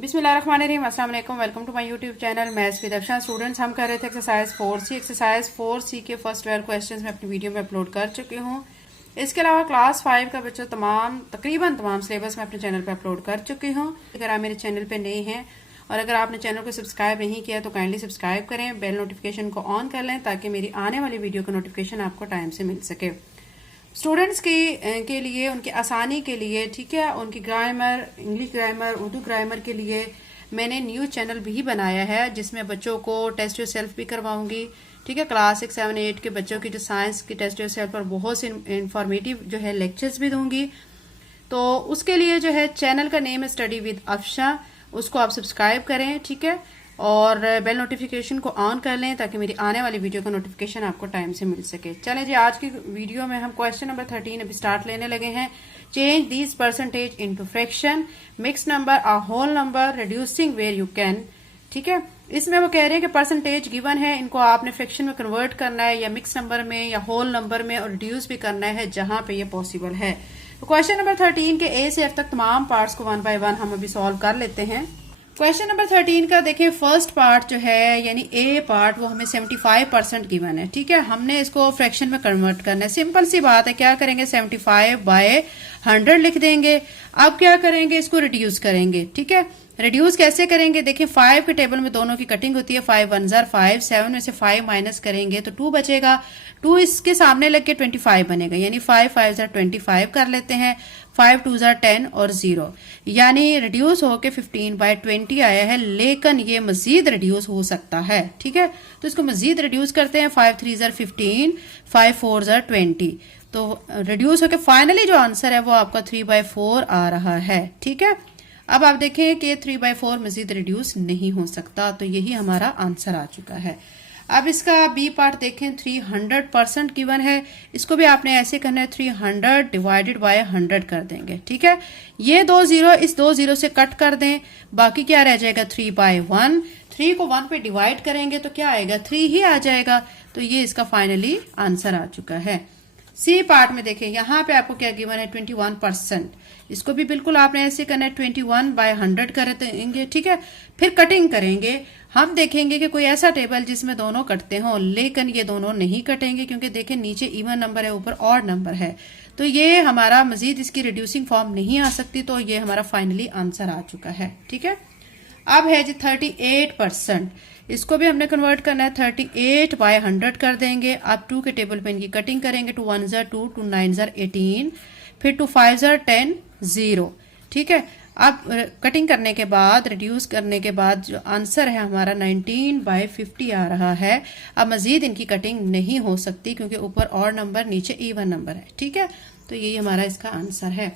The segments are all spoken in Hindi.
बिस्मिल्लाहिर्रहमानिर्रहीम, अस्सलाम वालेकुम। Welcome to my YouTube channel maths with Afshan. Students, हम कर रहे थे एक्सरसाइज 4C। एक्सरसाइज 4C के फर्स्ट 12 क्वेश्चंस मैं अपनी वीडियो में अपलोड कर चुकी हूँ। इसके अलावा क्लास 5 का बच्चों तकरीबन तमाम सिलेबस मैं अपने चैनल पर अपलोड कर चुकी हूँ। अगर आप मेरे चैनल पर नए हैं और अगर आपने चैनल को सब्सक्राइब नहीं किया तो काइंडली सब्सक्राइब करें, बेल नोटिफिकेशन को ऑन कर लें ताकि मेरी आने वाली वीडियो का नोटिफिकेशन आपको टाइम से मिल सके। स्टूडेंट्स के लिए उनकी आसानी के लिए, ठीक है, उनकी grammar, English grammar, Urdu grammar के लिए मैंने न्यू चैनल भी बनाया है जिसमें बच्चों को टेस्ट योर सेल्फ भी करवाऊंगी। ठीक है, क्लास 6, 7, 8 के बच्चों की जो साइंस की टेस्ट योर सेल्फ पर बहुत से इंफॉर्मेटिव जो है लेक्चर्स भी दूंगी। तो उसके लिए जो है चैनल का नेम है स्टडी विद अफशा, उसको आप सब्सक्राइब करें, ठीक है, और बेल नोटिफिकेशन को ऑन कर लें ताकि मेरी आने वाली वीडियो का नोटिफिकेशन आपको टाइम से मिल सके। चलें जी, आज की वीडियो में हम क्वेश्चन नंबर 13 अभी स्टार्ट लेने लगे हैं। Change this percentage into fraction, mix number, a whole number, reducing where you can. ठीक है, इसमें वो कह रहे हैं कि परसेंटेज गिवन है, इनको आपने फ्रैक्शन में कन्वर्ट करना है या मिक्स नंबर में या होल नंबर में, और रिड्यूस भी करना है जहां पे ये पॉसिबल है। तो क्वेश्चन नंबर 13 के ए से एफ तक तमाम पार्ट्स को 1 बाय 1 हम अभी सॉल्व कर लेते हैं। क्वेश्चन नंबर 13 का देखिए, फर्स्ट पार्ट जो है यानी ए पार्ट वो हमें 75% गिवन है। ठीक है, हमने इसको फ्रैक्शन में कन्वर्ट करना है। सिंपल सी बात है, क्या करेंगे, 75 बाय 100 लिख देंगे। अब क्या करेंगे, इसको रिड्यूस करेंगे। ठीक है, रिड्यूस कैसे करेंगे, देखिए 5 के टेबल में दोनों की कटिंग होती है। 5 1 जार 5, 7 में से 5 माइनस करेंगे तो 2 बचेगा। 2 इसके सामने लग के 25 बनेगा, यानी 5 5 जार 25 कर लेते हैं। 5 2 जार 10 और 0, यानी रिड्यूस होके 15 बाय 20 आया है, लेकिन ये मजीद रिड्यूस हो सकता है। ठीक है, तो इसको मजीद रिड्यूस करते हैं। 5 3 जार 15, 5 4 जार 20, तो रिड्यूस होके फाइनली जो आंसर है वो आपका 3 बाय 4 आ रहा है। ठीक है, अब आप देखें कि 3 बाय 4 मजीद रिड्यूस नहीं हो सकता, तो यही हमारा आंसर आ चुका है। अब इसका बी पार्ट देखें, 300% गिवन है, इसको भी आपने ऐसे करना है, 300 डिवाइडेड बाय 100 कर देंगे। ठीक है, ये 2 0 इस 2 0 से कट कर दें, बाकी क्या रह जाएगा, 3 बाय 1। 3 को 1 पे डिवाइड करेंगे तो क्या आएगा, 3 ही आ जाएगा। तो ये इसका फाइनली आंसर आ चुका है। सी पार्ट में देखें, यहाँ पे आपको क्या गिवन है, 21%। इसको भी बिल्कुल आपने ऐसे करना है, 21 बाय 100 कर देंगे। ठीक है, फिर कटिंग करेंगे। हम देखेंगे कि कोई ऐसा टेबल जिसमें दोनों कटते हों, लेकिन ये दोनों नहीं कटेंगे क्योंकि देखें नीचे इवन नंबर है, ऊपर ऑड नंबर है, तो ये हमारा मजीद इसकी रिड्यूसिंग फॉर्म नहीं आ सकती। तो ये हमारा फाइनली आंसर आ चुका है। ठीक है, अब है जी 38%, इसको भी हमने कन्वर्ट करना है। 38 बाय 100 कर देंगे। अब 2 के टेबल पे इनकी कटिंग करेंगे। 2 1 जार 2, 2 9 जार 18, फिर 2 5 जार 10, 0। ठीक है, अब कटिंग करने के बाद, रिड्यूस करने के बाद जो आंसर है हमारा 19 बाय 50 आ रहा है। अब मजीद इनकी कटिंग नहीं हो सकती क्योंकि ऊपर और नंबर, नीचे इवन नंबर है। ठीक है, तो यही हमारा इसका आंसर है।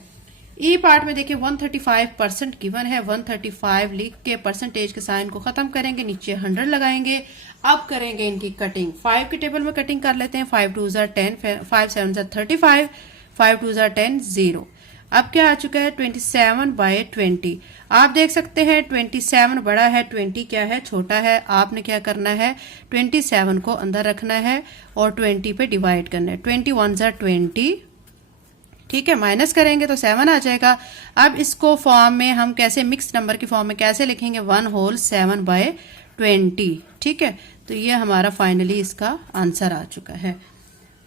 ई पार्ट में देखिए 135% गिवन है। 135 लिख के परसेंटेज के साइन को खत्म करेंगे, नीचे 100 लगाएंगे। अब करेंगे इनकी कटिंग। 5 के टेबल में कटिंग कर लेते हैं। 5 2 जार 10, 5 7 जार 35, 5 2 जार 10, 0। अब क्या आ चुका है, 27 बाय 20। आप देख सकते हैं 27 बड़ा है, 20 क्या है, छोटा है। आपने क्या करना है, 27 को अंदर रखना है और 20 पे डिवाइड करना है। 21 जार 20, ठीक है, माइनस करेंगे तो 7 आ जाएगा। अब इसको फॉर्म में हम कैसे, मिक्स नंबर की फॉर्म में कैसे लिखेंगे, 1 होल 7 बाय 20। ठीक है, तो ये हमारा फाइनली इसका आंसर आ चुका है।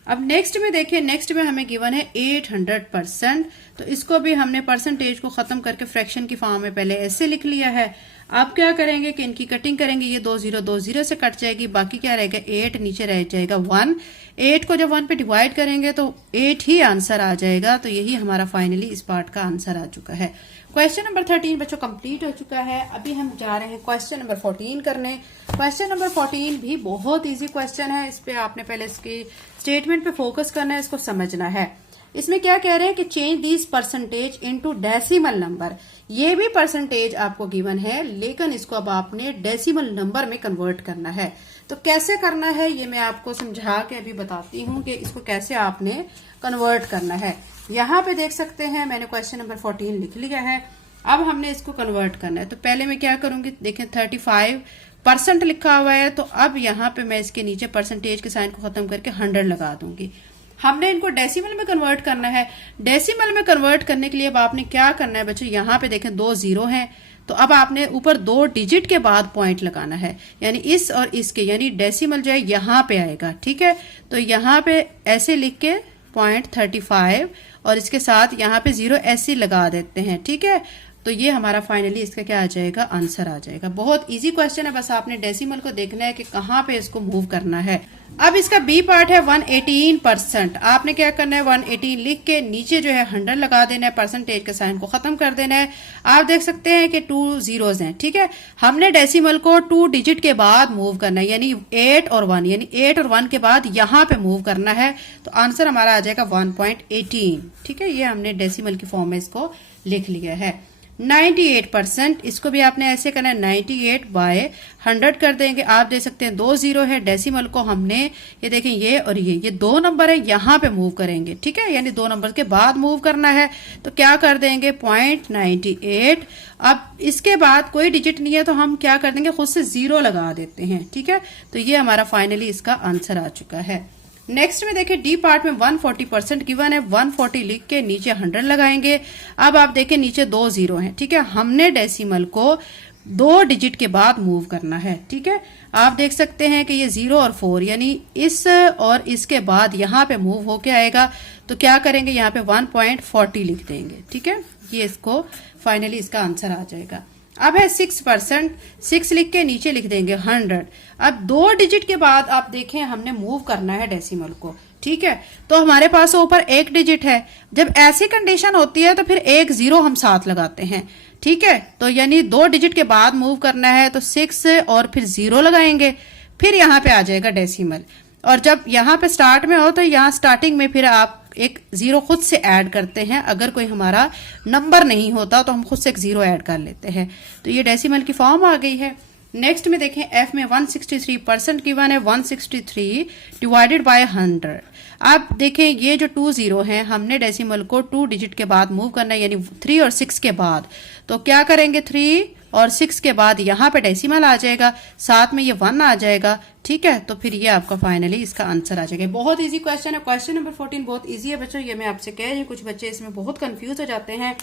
अब नेक्स्ट में देखिए, नेक्स्ट में हमें गिवन है 800%, तो इसको भी हमने परसेंटेज को खत्म करके फ्रैक्शन की फॉर्म में पहले ऐसे लिख लिया है। अब क्या करेंगे कि इनकी कटिंग करेंगे। ये 2 0 2 0 से कट जाएगी, बाकी क्या रहेगा, 8 नीचे रह जाएगा 1। 8 को जब 1 पे डिवाइड करेंगे तो 8 ही आंसर आ जाएगा। तो यही हमारा फाइनली इस पार्ट का आंसर आ चुका है। क्वेश्चन नंबर 13 बच्चों कंप्लीट हो चुका है। अभी हम जा रहे हैं क्वेश्चन नंबर 14 करने। क्वेश्चन नंबर 14 भी बहुत इजी क्वेश्चन है। इस पे आपने पहले इसकी स्टेटमेंट पे फोकस करना है, इसको समझना है। इसमें क्या कह रहे हैं कि change this percentage into decimal number. ये भी परसेंटेज आपको गिवन है, लेकिन इसको अब आपने डेसिमल नंबर में कन्वर्ट करना है। तो कैसे करना है ये मैं आपको समझा के अभी बताती हूँ कि इसको कैसे आपने कन्वर्ट करना है। यहाँ पे देख सकते हैं मैंने क्वेश्चन नंबर 14 लिख लिया है। अब हमने इसको कन्वर्ट करना है, तो पहले मैं क्या करूंगी, देखें 35% लिखा हुआ है, तो अब यहाँ पे मैं इसके नीचे परसेंटेज के साइन को खत्म करके 100 लगा दूंगी। हमने इनको डेसिमल में कन्वर्ट करना है। डेसिमल में कन्वर्ट करने के लिए अब आपने क्या करना है बच्चों, यहाँ पे देखें 2 0 हैं, तो अब आपने ऊपर 2 डिजिट के बाद पॉइंट लगाना है, यानी इस और इसके, यानी डेसिमल जो है यहाँ पे आएगा। ठीक है, तो यहाँ पे ऐसे लिख के 0.35 और इसके साथ यहाँ पे 0 ऐसे लगा देते हैं। ठीक है, तो ये हमारा फाइनली इसका क्या आ जाएगा, आंसर आ जाएगा। बहुत इजी क्वेश्चन है, बस आपने डेसिमल को देखना है कि कहाँ पे इसको मूव करना है। अब इसका बी पार्ट है 118%। आपने क्या करना है, 118 लिख के नीचे जो है 100 लगा देना है, परसेंटेज के साइन को खत्म कर देना है। आप देख सकते हैं कि 2 जीरोस हैं। ठीक है, हमने डेसिमल को 2 डिजिट के बाद मूव करना है, यानी 8 और 1, यानी 8 और 1 के बाद यहाँ पे मूव करना है। तो आंसर हमारा आ जाएगा 1.18। ठीक है, ये हमने डेसिमल की फॉर्म में इसको लिख लिया है। 98%, इसको भी आपने ऐसे करना है, 98/100 कर देंगे। आप देख सकते हैं 2 जीरो है, डेसिमल को हमने ये देखें ये और ये 2 नंबर है, यहाँ पे मूव करेंगे। ठीक है, यानी 2 नंबर के बाद मूव करना है, तो क्या कर देंगे 0.98। अब इसके बाद कोई डिजिट नहीं है तो हम क्या कर देंगे, खुद से 0 लगा देते हैं। ठीक है, तो ये हमारा फाइनली इसका आंसर आ चुका है। नेक्स्ट में देखिए डी पार्ट में 140% गिवन है, 140 लिख के नीचे 100 लगाएंगे। अब आप देखें नीचे 2 जीरो हैं। ठीक है, हमने डेसिमल को 2 डिजिट के बाद मूव करना है। ठीक है, आप देख सकते हैं कि ये 0 और 4, यानी इस और इसके बाद यहाँ पे मूव होके आएगा। तो क्या करेंगे, यहाँ पे 1.40 लिख देंगे। ठीक है, ये इसको फाइनली इसका आंसर आ जाएगा। अब है 6%, 6 लिख के नीचे लिख देंगे 100। अब 2 डिजिट के बाद आप देखें हमने मूव करना है डेसिमल को। ठीक है, तो हमारे पास ऊपर 1 डिजिट है। जब ऐसी कंडीशन होती है तो फिर 1 0 हम साथ लगाते हैं। ठीक है, तो यानी 2 डिजिट के बाद मूव करना है तो 6 और फिर 0 लगाएंगे, फिर यहाँ पे आ जाएगा डेसिमल। और जब यहाँ पे स्टार्ट में हो तो यहाँ स्टार्टिंग में फिर आप एक 0 खुद से ऐड करते हैं। अगर कोई हमारा नंबर नहीं होता तो हम खुद से एक 0 ऐड कर लेते हैं। तो ये डेसिमल की फॉर्म आ गई है। नेक्स्ट में देखें एफ में 163% गिवन है, 163 डिवाइडेड बाय 100। आप देखें ये जो 2 जीरो हैं, हमने डेसिमल को 2 डिजिट के बाद मूव करना है, यानी 3 और 6 के बाद। तो क्या करेंगे, 3 और 6 के बाद यहाँ पे डेसिमल आ जाएगा, साथ में ये 1 आ जाएगा। ठीक है, तो फिर ये आपका फाइनली इसका आंसर आ जाएगा। बहुत इजी क्वेश्चन है। क्वेश्चन नंबर 14 बहुत इजी है बच्चों, ये मैं आपसे कह रही हूँ। कुछ बच्चे इसमें बहुत कंफ्यूज हो जाते हैं,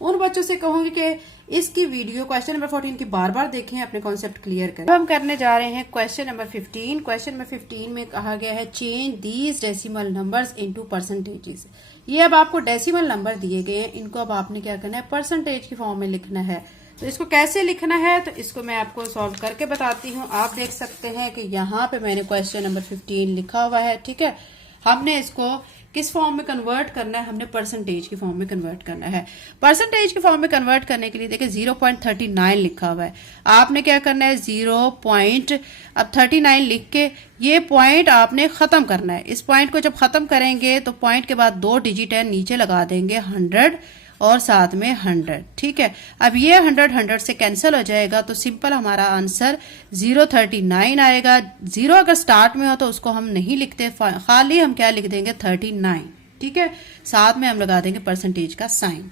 उन बच्चों से कहूंगी कि इसकी वीडियो क्वेश्चन नंबर 14 की बार बार देखें, अपने कॉन्सेप्ट क्लियर करें। अब हम करने जा रहे हैं क्वेश्चन नंबर 15। क्वेश्चन नंबर 15 में कहा गया है change these decimal numbers into percentages. ये अब आपको डेसिमल नंबर दिए गए हैं, इनको अब आपने क्या करना है, परसेंटेज की फॉर्म में लिखना है। तो इसको कैसे लिखना है, तो इसको मैं आपको सॉल्व करके बताती हूँ। आप देख सकते हैं कि यहाँ पे मैंने क्वेश्चन नंबर 15 लिखा हुआ है। ठीक है, हमने इसको किस फॉर्म में कन्वर्ट करना है, हमने परसेंटेज की फॉर्म में कन्वर्ट करना है। परसेंटेज की फॉर्म में कन्वर्ट करने के लिए देखिए 0.39 लिखा हुआ है। आपने क्या करना है, 0.39 लिख के ये पॉइंट आपने खत्म करना है। इस पॉइंट को जब खत्म करेंगे तो पॉइंट के बाद 2 डिजिट है, नीचे लगा देंगे 100 और साथ में 100। ठीक है, अब ये 100 से कैंसिल हो जाएगा, तो सिंपल हमारा आंसर 039 आएगा। 0 अगर स्टार्ट में हो तो उसको हम नहीं लिखते, खाली हम क्या लिख देंगे 39। ठीक है, साथ में हम लगा देंगे परसेंटेज का साइन।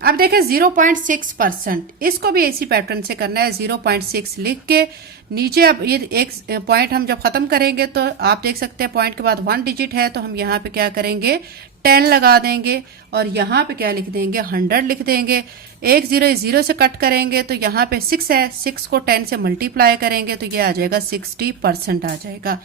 अब देखें 0.6%, इसको भी इसी पैटर्न से करना है। 0.6 लिख के नीचे अब ये एक पॉइंट हम जब खत्म करेंगे तो आप देख सकते हैं पॉइंट के बाद 1 डिजिट है, तो हम यहाँ पे क्या करेंगे 10 लगा देंगे और यहाँ पे क्या लिख देंगे 100 लिख देंगे। 1 0 0 से कट करेंगे तो यहाँ पे 6 है, 6 को 10 से मल्टीप्लाई करेंगे तो ये आ जाएगा 60% आ जाएगा।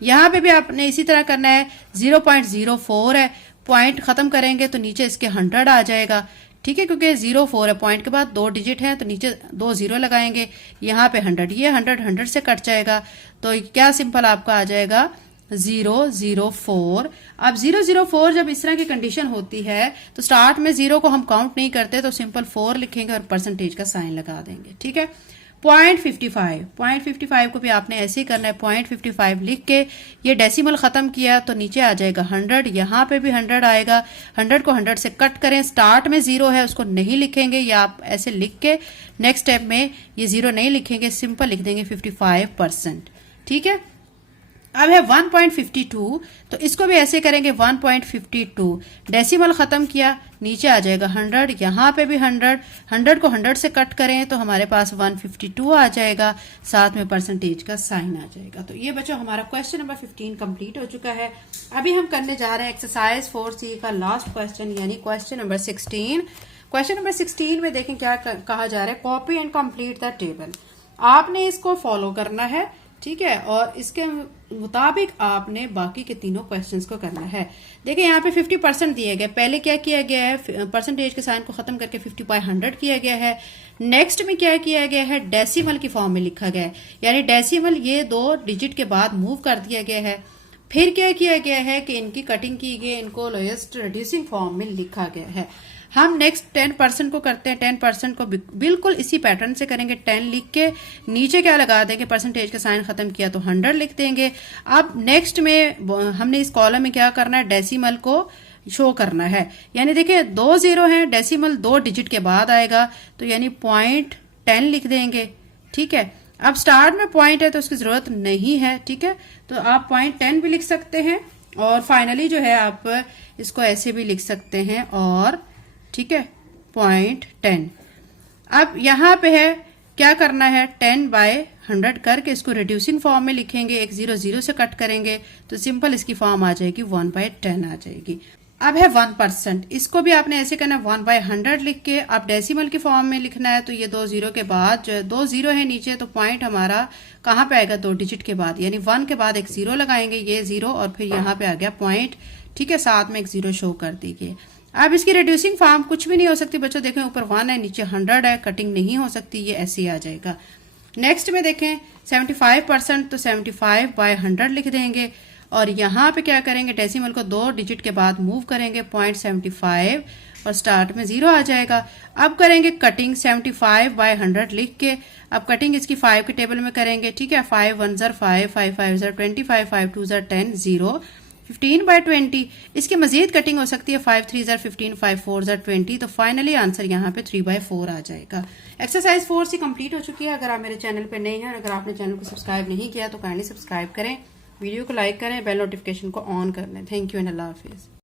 यहाँ पे भी आपने इसी तरह करना है। 0.04 है, पॉइंट खत्म करेंगे तो नीचे इसके 100 आ जाएगा। ठीक है, क्योंकि 04 है, पॉइंट के बाद 2 डिजिट है तो नीचे 2 जीरो लगाएंगे, यहाँ पे 100, ये 100 से कट जाएगा तो क्या सिंपल आपका आ जाएगा 004। अब 004 जब इस तरह की कंडीशन होती है तो स्टार्ट में 0 को हम काउंट नहीं करते, तो सिंपल 4 लिखेंगे और परसेंटेज का साइन लगा देंगे। ठीक है, 0.55 को भी आपने ऐसे ही करना है। 0.55 लिख के ये डेसिमल खत्म किया तो नीचे आ जाएगा 100, यहाँ पे भी 100 आएगा। 100 को 100 से कट करें, स्टार्ट में 0 है उसको नहीं लिखेंगे, या आप ऐसे लिख के नेक्स्ट स्टेप में ये 0 नहीं लिखेंगे, सिंपल लिख देंगे 55%। ठीक है, अब है 1.52, तो इसको भी ऐसे करेंगे 1.52। डेसिमल खत्म किया, नीचे आ जाएगा 100, यहाँ पे भी 100 को 100 से कट करें तो हमारे पास 152 आ जाएगा, साथ में परसेंटेज का साइन आ जाएगा। तो ये बच्चों हमारा क्वेश्चन नंबर 15 कंप्लीट हो चुका है। अभी हम करने जा रहे हैं एक्सरसाइज 4C का लास्ट क्वेश्चन, यानी क्वेश्चन नंबर 16। क्वेश्चन नंबर 16 में देखें क्या कहा जा रहा है, copy and complete the table. आपने इसको फॉलो करना है, ठीक है, और इसके मुताबिक आपने बाकी के तीनों क्वेश्चंस को करना है। देखिए यहाँ पे 50% दिए गए, पहले क्या किया गया है, परसेंटेज के साइन को खत्म करके 50/100 किया गया है। नेक्स्ट में क्या किया गया है, डेसिमल की फॉर्म में लिखा गया है, यानी डेसिमल ये 2 डिजिट के बाद मूव कर दिया गया है। फिर क्या किया गया है कि इनकी कटिंग की गई, इनको लोएस्ट रिड्यूसिंग फॉर्म में लिखा गया है। हम नेक्स्ट 10% को करते हैं, 10% को बिल्कुल इसी पैटर्न से करेंगे। 10 लिख के नीचे क्या लगा देंगे, परसेंटेज का साइन खत्म किया तो 100 लिख देंगे। अब नेक्स्ट में हमने इस कॉलम में क्या करना है, डेसिमल को शो करना है। यानी देखिए 2 0 हैं, डेसिमल 2 डिजिट के बाद आएगा, तो यानी 0.10 लिख देंगे, ठीक है। अब स्टार्ट में पॉइंट है तो उसकी जरूरत नहीं है, ठीक है, तो आप 0.10 भी लिख सकते हैं, और फाइनली जो है आप इसको ऐसे भी लिख सकते हैं, और ठीक है 0.10। अब यहाँ पे है क्या करना है, 10/100 करके इसको रिड्यूसिंग फॉर्म में लिखेंगे, एक 0 0 से कट करेंगे तो सिंपल इसकी फॉर्म आ जाएगी 1/10 आ जाएगी। अब है 1%, इसको भी आपने ऐसे करना, 1/100 लिख के आप डेसिमल की फॉर्म में लिखना है। तो ये 2 0 के बाद जो 2 0 है नीचे, तो पॉइंट हमारा कहाँ पे आएगा, 2 डिजिट के बाद, यानी 1 के बाद एक 0 लगाएंगे, ये 0, और फिर यहाँ पे आ गया पॉइंट, ठीक है, साथ में एक 0 शो कर दीजिए। अब इसकी रिड्यूसिंग फॉर्म कुछ भी नहीं हो सकती बच्चों, देखें ऊपर 1 है नीचे 100 है, कटिंग नहीं हो सकती, ये ऐसे ही आ जाएगा। नेक्स्ट में देखें 75%, तो 75/100 लिख देंगे, और यहाँ पे क्या करेंगे, डेसिमल को 2 डिजिट के बाद मूव करेंगे, 0.75, और स्टार्ट में 0 आ जाएगा। अब करेंगे कटिंग 75/100 लिख के, अब कटिंग इसकी 5 के टेबल में करेंगे, ठीक है, 5 1 5, 5 5 25, 5 2 10, 0, 15/20। इसकी मजीद कटिंग हो सकती है, 5 3 15, 5 4 20, तो फाइनली आंसर यहाँ पे 3/4 आ जाएगा। एक्सरसाइज 4C कंप्लीट हो चुकी है। अगर आप मेरे चैनल पे नए हैं और अगर आपने चैनल को सब्सक्राइब नहीं किया तो काइंडली सब्सक्राइब करें, वीडियो को लाइक करें, बेल नोटिफिकेशन को ऑन कर लें। Thank you and Allah Hafiz.